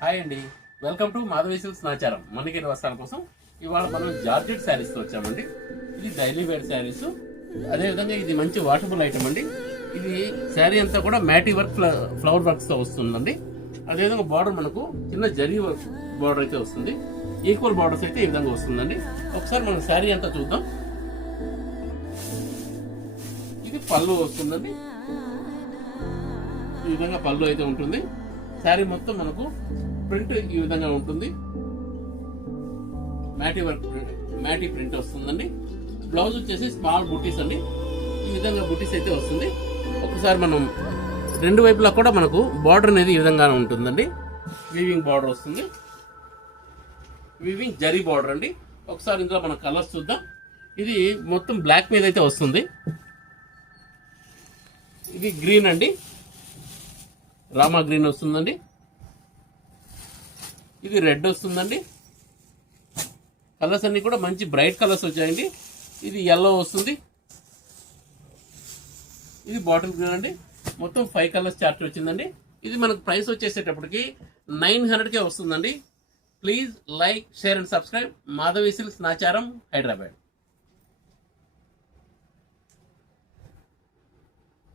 Hi అండి, welcome to Madhavi silks Nacharam. మనకి వస్త్రాల కోసం ఇవాళ మనం జార్జెట్ శారీస్ తో వచ్చామండి. ఇది డైలీ వేర్ శారీస్. అదేవిధంగా ఇది మంచి వాషబుల్ ఐటమ్ అండి. ఇది శారీ అంతా కూడా మ్యాటీ వర్క్ ఫ్లవర్ వర్క్స్ తో వస్తుందండి. అదేవిధంగా బార్డర్ మనకు చిన్న జరీ బార్డర్ అయితే వస్తుంది. ఈక్వల్ బార్డర్స్ అయితే ఈ విధంగా వస్తుందండి. ఒకసారి మనం శారీ అంతా చూద్దాం. ఇది పళ్ళు వస్తుందండి. ఈ విధంగా పళ్ళు అయితే ఉంటుంది. శారీ మొత్తం మనకు ప్రింట్ ఈ విధంగా ఉంటుంది. మ్యాటీ ప్రింట్ వస్తుందండి. బ్లౌజ్ వచ్చేసి స్మాల్ బుటీస్ అండి. ఈ విధంగా బుటీస్ అయితే వస్తుంది. ఒకసారి మనం రెండు వైపులా కూడా మనకు బార్డర్ అనేది ఈ విధంగా ఉంటుందండి. వీవింగ్ బార్డర్ వస్తుంది. వీవింగ్ జరీ బార్డర్ అండి. ఒకసారి ఇందులో మనం కలర్స్ చూద్దాం. ఇది మొత్తం బ్లాక్ మీద అయితే వస్తుంది. ఇది గ్రీన్ అండి, రామా గ్రీన్ వస్తుందండి. ఇది రెడ్ వస్తుందండి. కలర్స్ అన్ని కూడా మంచి బ్రైట్ కలర్స్ వచ్చాయండి. ఇది ఎల్లో వస్తుంది. ఇది బాటిల్ గ్రీన్ అండి. మొత్తం 5 కలర్స్ చార్ట్ వచ్చిందండి. ఇది మనకు ప్రైస్ వచ్చేసేటప్పటికి 900కే వస్తుందండి. Please like, share and subscribe. Madhavi silks Nacharam, Hyderabad.